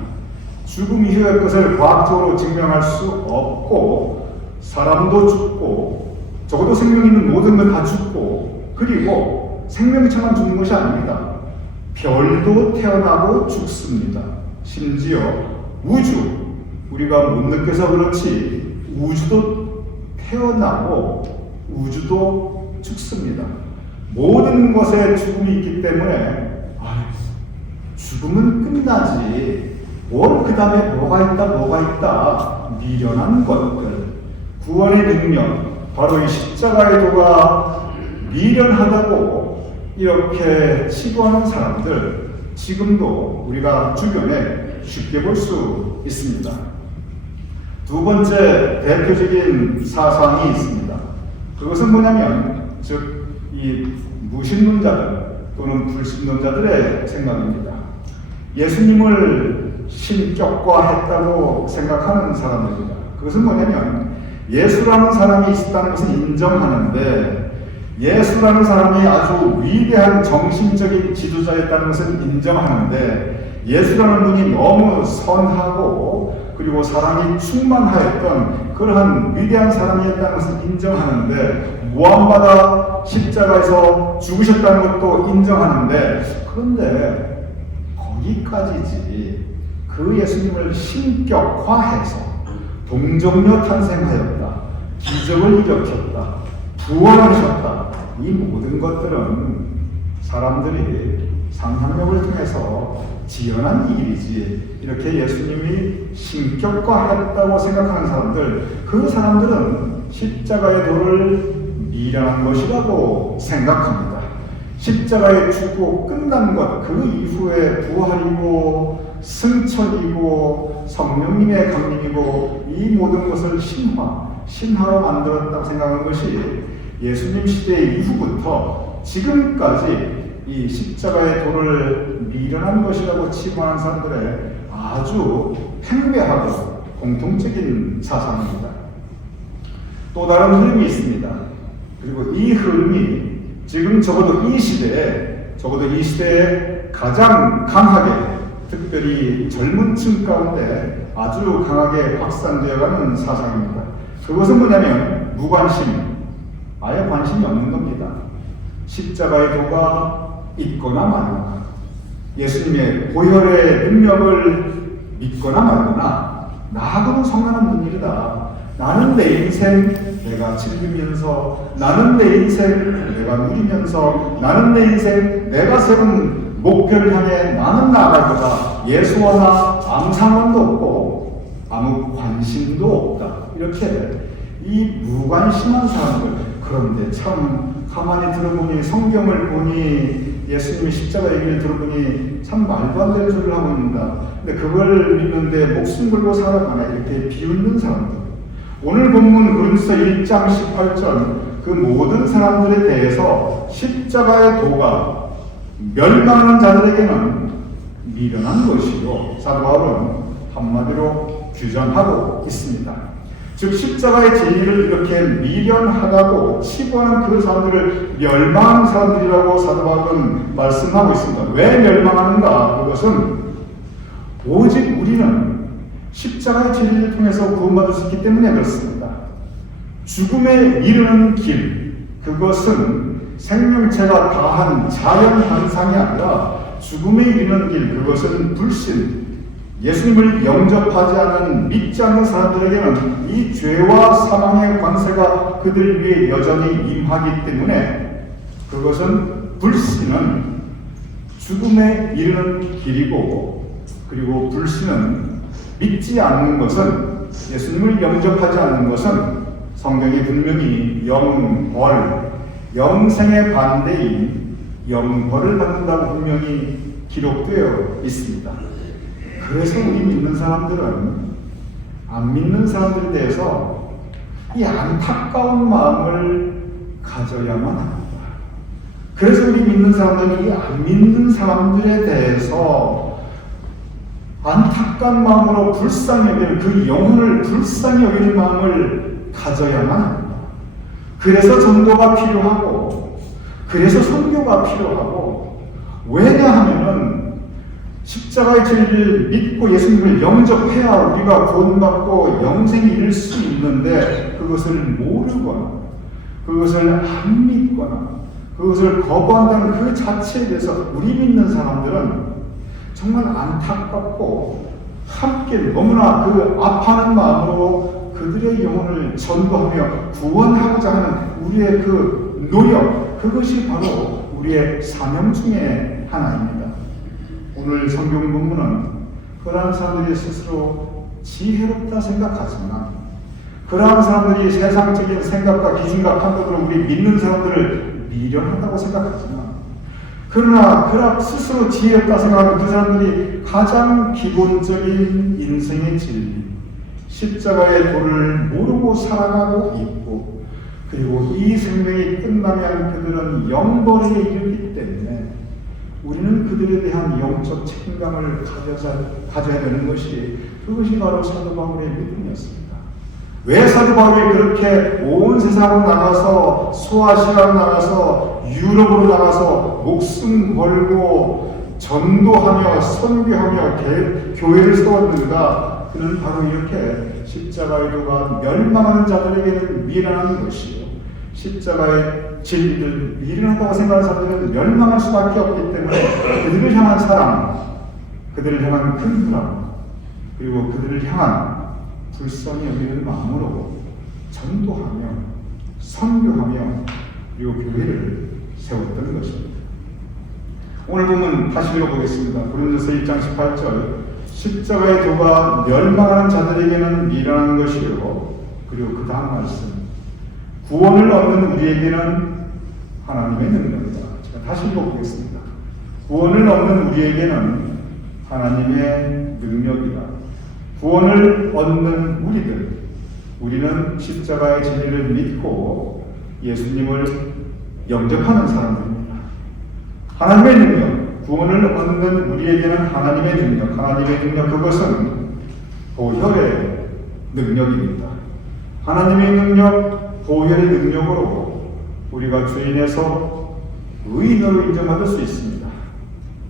죽음 이후의 것을 과학적으로 증명할 수 없고 사람도 죽고 적어도 생명 있는 모든 것 다 죽고 그리고 생명체만 죽는 것이 아닙니다. 별도 태어나고 죽습니다. 심지어 우주, 우리가 못 느껴서 그렇지 우주도 태어나고 우주도 죽습니다. 모든 것에 죽음이 있기 때문에 죽음은 끝나지 뭘 그 다음에 뭐가 있다 미련한 것들 구원의 능력 바로 이 십자가의 도가 미련하다고 이렇게 치부하는 사람들 지금도 우리가 주변에 쉽게 볼 수 있습니다. 두 번째 대표적인 사상이 있습니다. 그것은 뭐냐면 즉 이 무신론자들 또는 불신론자들의 생각입니다. 예수님을 신격화했다고 생각하는 사람들입니다. 그것은 뭐냐면 예수라는 사람이 있었다는 것은 인정하는데 예수라는 사람이 아주 위대한 정신적인 지도자였다는 것을 인정하는데 예수라는 분이 너무 선하고 그리고 사랑이 충만하였던 그러한 위대한 사람이었다는 것을 인정하는데 무함받아 십자가에서 죽으셨다는 것도 인정하는데 그런데 거기까지지 그 예수님을 신격화해서 동정녀 탄생하였다 기적을 일으켰다 부활하셨다 이 모든 것들은 사람들이 상상력을 통해서 지어낸 일이지 이렇게 예수님이 신격화했다고 생각하는 사람들 그 사람들은 십자가의 도를 미련한 것이라고 생각합니다. 십자가에 죽고 끝난 것 그 이후에 부활이고 승천이고 성령님의 강림이고 이 모든 것을 신화로 만들었다고 생각하는 것이 예수님 시대 이후부터 지금까지 이 십자가의 도를 미련한 것이라고 치부하는 사람들의 아주 팽배하고 공통적인 사상입니다. 또 다른 흐름이 있습니다. 그리고 이 흐름이 지금 적어도 이 시대에 가장 강하게 특별히 젊은 층 가운데 아주 강하게 확산되어가는 사상입니다. 그것은 뭐냐면 무관심, 아예 관심이 없는 겁니다. 십자가의 도가 있거나 말거나 예수님의 보혈의 능력을 믿거나 말거나 나하고는 상관없는 일이다. 나는 내 인생 내가 즐기면서 나는 내 인생 내가 누리면서 나는 내 인생 내가 세운 목표를 향해 나는 나아갈 거다. 예수와 나 아무 상관도 없고 아무 관심도 없다. 이렇게 이 무관심한 사람들 그런데 참 가만히 들어보니 성경을 보니 예수님의 십자가 얘기를 들어보니 참 말도 안 되는 소리를 하고 있는다. 근데 그걸 믿는데 목숨 걸고 살아가나 이렇게 비웃는 사람들. 오늘 본문 고린도서 1장 18절 그 모든 사람들에 대해서 십자가의 도가 멸망하는 자들에게는 미련한 것이고 사도 바울은 한마디로 규정하고 있습니다. 즉 십자가의 진리를 이렇게 미련하다고 치부하는 그 사람들을 멸망하는 사람들이라고 사도 바울은 말씀하고 있습니다. 왜 멸망하는가? 그것은 오직 우리는 십자가의 진리를 통해서 구원받을 수 있기 때문에 그렇습니다. 죽음에 이르는 길, 그것은 생명체가 다한 자연 현상이 아니라 죽음에 이르는 길, 그것은 불신, 예수님을 영접하지 않은 믿지 않는 사람들에게는 이 죄와 사망의 관세가 그들 위에 여전히 임하기 때문에 그것은 불신은 죽음에 이르는 길이고, 그리고 불신은 믿지 않는 것은, 예수님을 영접하지 않는 것은 성경에 분명히 영벌, 영생의 반대인 영벌을 받는다고 분명히 기록되어 있습니다. 그래서 우리 믿는 사람들은 안 믿는 사람들에 대해서 이 안타까운 마음을 가져야만 합니다. 그래서 우리 믿는 사람들이 안 믿는 사람들에 대해서 안타까운 마음으로 불쌍히 여기는, 그 영혼을 불쌍히 여기는 마음을 가져야만 합니다. 그래서 전도가 필요하고, 그래서 선교가 필요하고, 왜냐하면은 십자가의 진리를 믿고 예수님을 영접해야 우리가 구원받고 영생에 이를 수 있는데, 그것을 모르거나 그것을 안 믿거나 그것을 거부한다는 그 자체에 대해서 우리 믿는 사람들은 정말 안타깝고 함께 너무나 그 아파하는 마음으로 그들의 영혼을 전도하며 구원하고자 하는 우리의 그 노력, 그것이 바로 우리의 사명 중에 하나입니다. 오늘 성경 본문은 그러한 사람들이 스스로 지혜롭다 생각하지만, 그러한 사람들이 세상적인 생각과 기준과 판단으로 우리 믿는 사람들을 미련하다고 생각하지만, 그러나 그라 스스로 지혜롭다 생각하는 그 사람들이 가장 기본적인 인생의 진리, 십자가의 도를 모르고 살아가고 있고, 그리고 이 생명이 끝나면 그들은 영벌에 이르기 때문에 우리는 그들에 대한 영적 책임감을 가져야 되는 것이, 그것이 바로 사도 바울의 믿음이었습니다. 왜 사도 바울이 그렇게 온 세상으로 나가서, 소아시아로 나가서, 유럽으로 나가서 목숨 걸고 전도하며 선교하며 교회를 세웠는가? 그는 바로 이렇게 십자가의 도가 멸망하는 자들에게는 미련한 것이요, 십자가의 진리를 미련하다고 생각하는 사람들은 멸망할 수밖에 없기 때문에 그들을 향한 사랑, 그들을 향한 큰 사랑, 그리고 그들을 향한 불쌍히 여기는 마음으로 전도하며 선교하며 그리고 교회를 세웠던 것입니다. 오늘 보면 다시 읽어보겠습니다. 고린도서 1장 18절, 십자가의 도가 멸망하는 자들에게는 미련한 것이요, 그리고 그 다음 말씀, 구원을 얻는 우리에게는 하나님의 능력이다. 제가 다시 읽어보겠습니다. 구원을 얻는 우리에게는 하나님의 능력이다. 구원을 얻는 우리는 십자가의 진리를 믿고 예수님을 영접하는 사람들입니다. 하나님의 능력, 구원을 얻는 우리에게는 하나님의 능력, 그것은 보혈의 능력입니다. 하나님의 능력, 보혈의 능력으로 우리가 죄인에서 의인으로 인정받을 수 있습니다.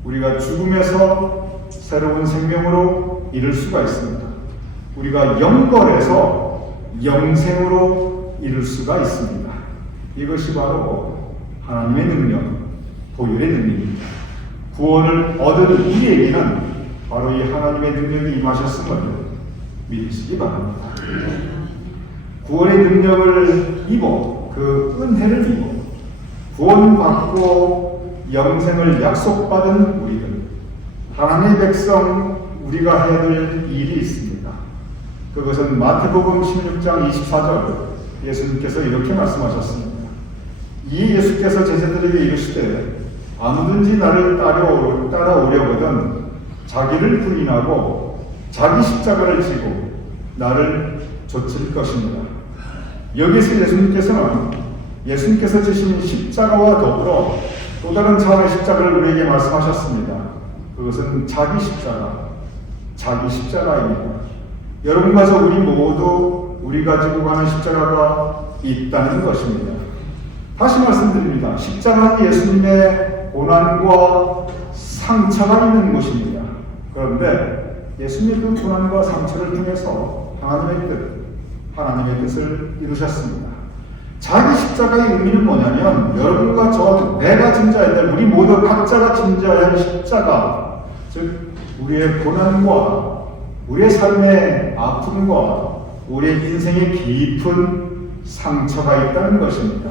우리가 죽음에서 새로운 생명으로 이룰 수가 있습니다. 우리가 영벌에서 영생으로 이룰 수가 있습니다. 이것이 바로 하나님의 능력, 보혈의 능력입니다. 구원을 얻은 우리에게는 바로 이 하나님의 능력이 임하셨음을 믿으시기 바랍니다. 구원의 능력을 입어, 그 은혜를 입어 구원받고 영생을 약속받은 우리들, 하나님의 백성, 우리가 해야 될 일이 있습니다. 그것은 마태복음 16장 24절, 예수님께서 이렇게 말씀하셨습니다. 이 예수께서 제자들에게 이르시되 아무든지 나를 따라오려거든 자기를 부인하고 자기 십자가를 지고 나를 좇을 것입니다. 여기서 예수님께서 지신 십자가와 더불어 또 다른 차원의 십자가를 우리에게 말씀하셨습니다. 그것은 자기 십자가입니다. 여러분과 저 우리 모두 우리가 지고 가는 십자가가 있다는 것입니다. 다시 말씀드립니다. 십자가는 예수님의 고난과 상처가 있는 것입니다. 그런데 예수님의 그 고난과 상처를 통해서 하나님의 뜻을 이루셨습니다. 자기 십자가의 의미는 뭐냐면, 여러분과 저, 내가 짐져야 될, 우리 모두 각자가 짐져야 할 십자가, 즉 우리의 고난과 우리의 삶의 아픔과 우리의 인생의 깊은 상처가 있다는 것입니다.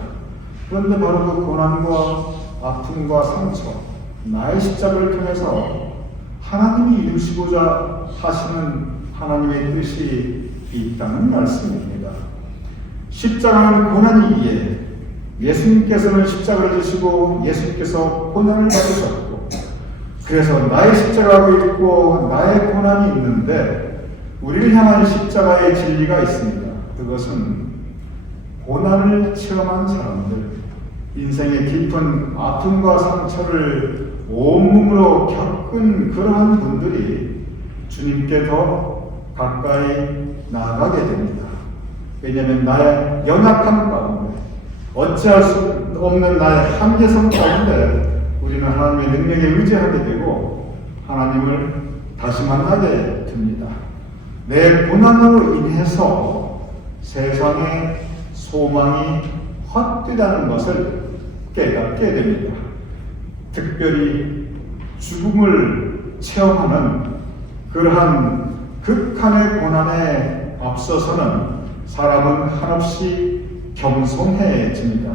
그런데 바로 그 고난과 아픔과 상처, 나의 십자가를 통해서 하나님이 이루시고자 하시는 하나님의 뜻이 있다는 말씀입니다. 십자가는 고난이기에 예수님께서는 십자가를 지시고 예수님께서 고난을 받으셨고, 그래서 나의 십자가가 있고 나의 고난이 있는데 우리를 향한 십자가의 진리가 있습니다. 그것은 고난을 체험한 사람들, 인생의 깊은 아픔과 상처를 온몸으로 겪은 그러한 분들이 주님께 더 가까이 나아가게 됩니다. 왜냐하면 나의 연약함 가운데, 어찌할 수 없는 나의 한계성 가운데 우리는 하나님의 능력에 의지하게 되고 하나님을 다시 만나게 됩니다. 내 고난으로 인해서 세상의 소망이 헛되다는 것을 깨닫게 됩니다. 특별히 죽음을 체험하는 그러한 극한의 고난에 앞서서는 사람은 한없이 겸손해집니다.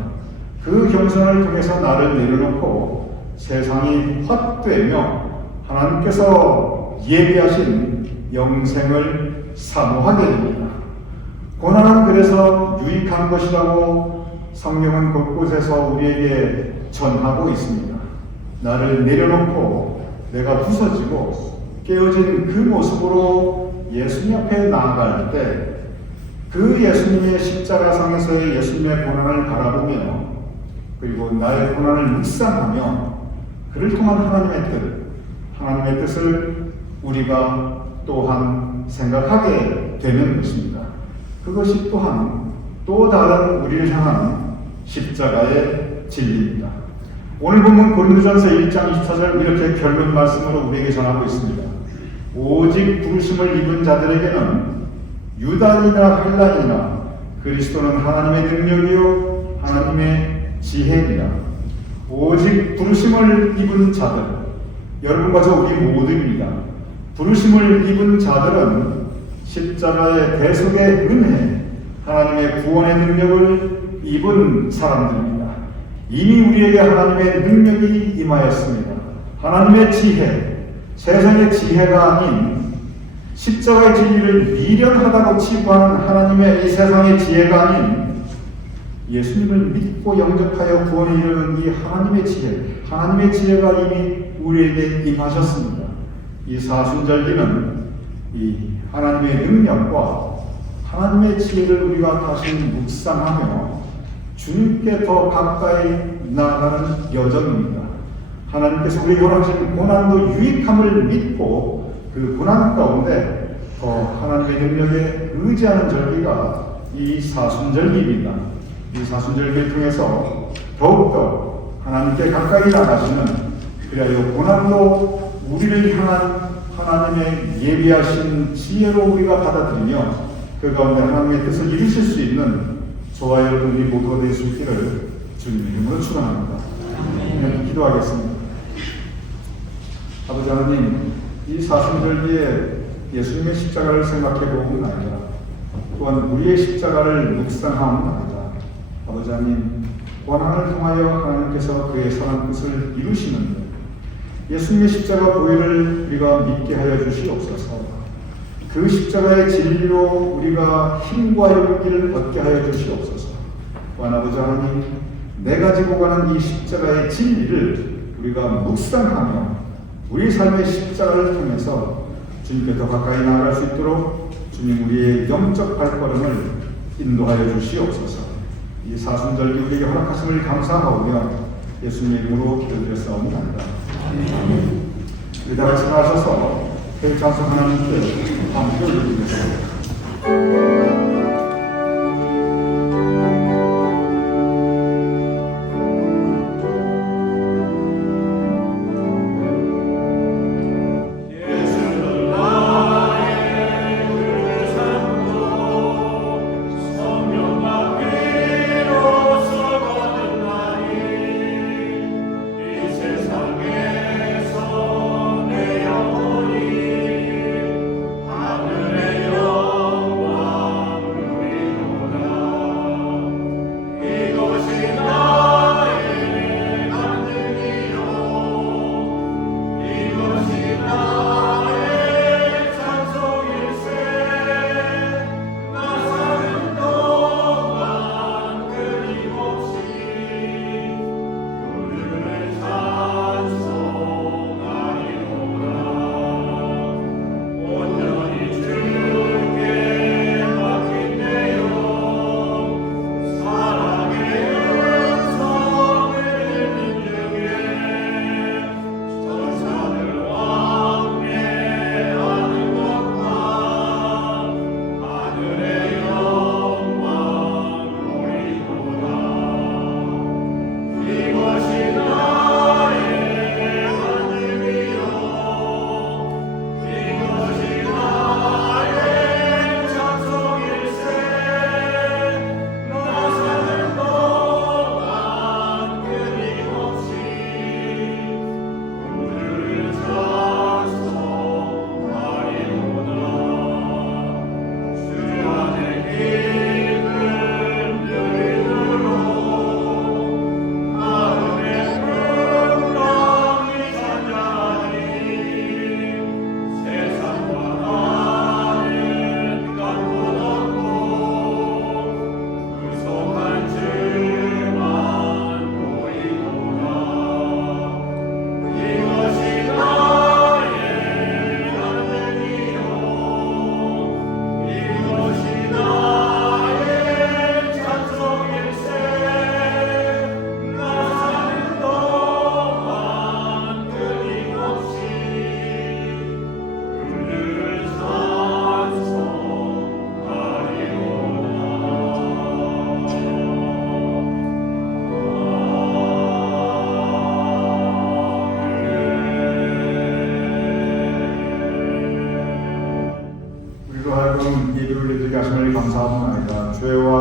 그 겸손을 통해서 나를 내려놓고 세상이 헛되며 하나님께서 예비하신 영생을 사모하게 됩니다. 고난은 그래서 유익한 것이라고 성경은 곳곳에서 우리에게 전하고 있습니다. 나를 내려놓고 내가 부서지고 깨어진 그 모습으로 예수님 앞에 나아갈 때 그 예수님의 십자가상에서의 예수님의 고난을 바라보며 그리고 나의 고난을 묵상하며 그를 통한 하나님의 뜻을 우리가 또한 생각하게 되는 것입니다. 그것이 또한 또 다른 우리를 향한 십자가의 진리입니다. 오늘 보면 고린도전서 1장 24절 이렇게 결론 말씀으로 우리에게 전하고 있습니다. 오직 부르심을 입은 자들에게는 유다인이나 헬라인이나 그리스도는 하나님의 능력이요 하나님의 지혜니라. 오직 부르심을 입은 자들, 여러분과 저 우리 모두입니다. 부르심을 입은 자들은 십자가의 대속의 은혜, 하나님의 구원의 능력을 입은 사람들입니다. 이미 우리에게 하나님의 능력이 임하였습니다. 하나님의 지혜, 세상의 지혜가 아닌 십자가의 진리를 미련하다고 치부하는 하나님의 이 세상의 지혜가 아닌 예수님을 믿고 영접하여 구원에 이르는 이 하나님의 지혜, 하나님의 지혜가 이미 우리에게 임하셨습니다. 이 사순절기는 이 하나님의 능력과 하나님의 지혜를 우리가 다시 묵상하며 주님께 더 가까이 나아가는 여정입니다. 하나님께서 우리에게 허락하신 고난도 유익함을 믿고 그 고난 가운데 더 하나님의 능력에 의지하는 절기가 이 사순절기입니다. 이 사순절기를 통해서 더욱더 하나님께 가까이 나가시는, 그리하여 고난도 우리를 향한 하나님의 예비하신 지혜로 우리가 받아들이며 그 가운데 하나님의 뜻을 이루실 수 있는 저와 여러분이 모두가 될 수 있기를 주님의 이름으로 축원합니다. 기도하겠습니다. 아버지 하나님, 이 사순절기에 예수님의 십자가를 생각해 보면 아니라 또한 우리의 십자가를 묵상하면 아니라 아버지 하나님, 고난을 통하여 하나님께서 그의 선한 뜻을 이루시는데 예수님의 십자가 보혈을 우리가 믿게 하여 주시옵소서. 그 십자가의 진리로 우리가 힘과 용기를 얻게 하여 주시옵소서. 또한 아버지 하나님, 내가 지고 가는 이 십자가의 진리를 우리가 묵상하며 우리 삶의 십자가를 통해서 주님께 더 가까이 나아갈 수 있도록 주님 우리의 영적 발걸음을 인도하여 주시옵소서. 이 사순절기 우리에게 허락하심을 감사하오며 예수님의 이름으로 기도드렸사옵나이다. 우리 다 같이 나가셔서 대장소 하나님께 함께 올려드리겠습니다. 하늘의 영광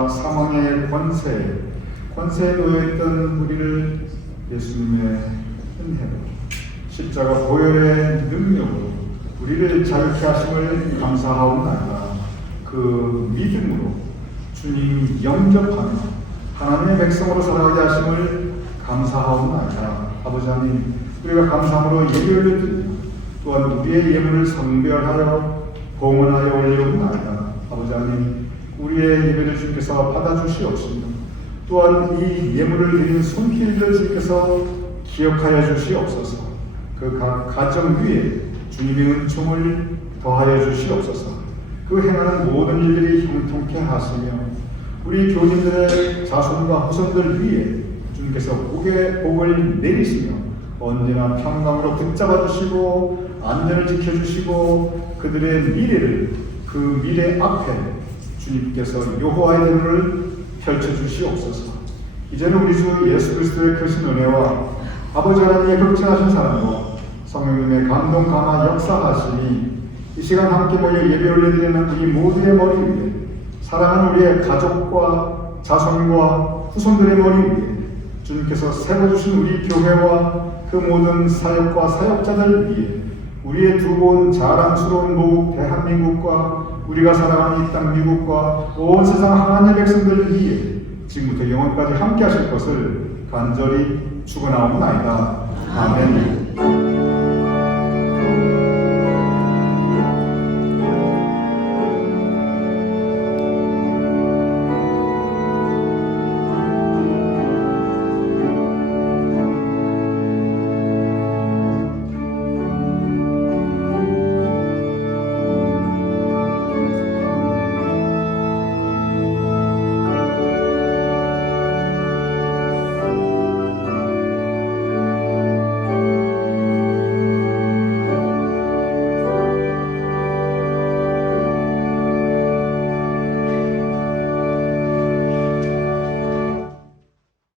사망의 권세에 놓여있던 우리를 예수님의 은혜로 십자가 보혈의 능력으로 우리를 자유케 하심을 감사하옵나이다. 그 믿음으로 주님 영접하며 하나님의 백성으로 살아가게 하심을 감사하옵나이다. 아버지 하나님, 우리가 감사함으로 예배를 드리며 또한 우리의 예물을 성별하여 봉헌하여 올리옵나이다. 아버지 하나님, 우리의 예배를 주님께서 받아주시옵시며 또한 이 예물을 드리는 손길들 주님께서 기억하여 주시옵소서. 그 각 가정 위에 주님의 은총을 더하여 주시옵소서. 그 행하는 모든 일들이 형통케 하시며 우리 교인들의 자손과 후손들 위에 주님께서 복을 내리시며 언제나 평강으로 붙잡아 주시고 안전을 지켜주시고 그들의 미래를 그 미래 앞에 주님께서 여호와의 대로를 펼쳐주시옵소서. 이제는 우리 주 예수 그리스도의 크신 은혜와 아버지 하나님의 극진하신 사랑과 성령님의 감동 감화 역사하심이 이 시간 함께 모여 예배 올려드리는 우리 모두의 머리 위에 사랑하는 우리의 가족과 자손과 후손들의 머리 위에 주님께서 세워주신 우리 교회와 그 모든 사역과 사역자들 위에 우리의 두고 온 자랑스러운 모국 대한민국과 우리가 살아가는 이 땅 미국과 온 세상 하나님의 백성들 위에 지금부터 영원까지 함께 하실 것을 간절히 축원하옵나이다. 아멘.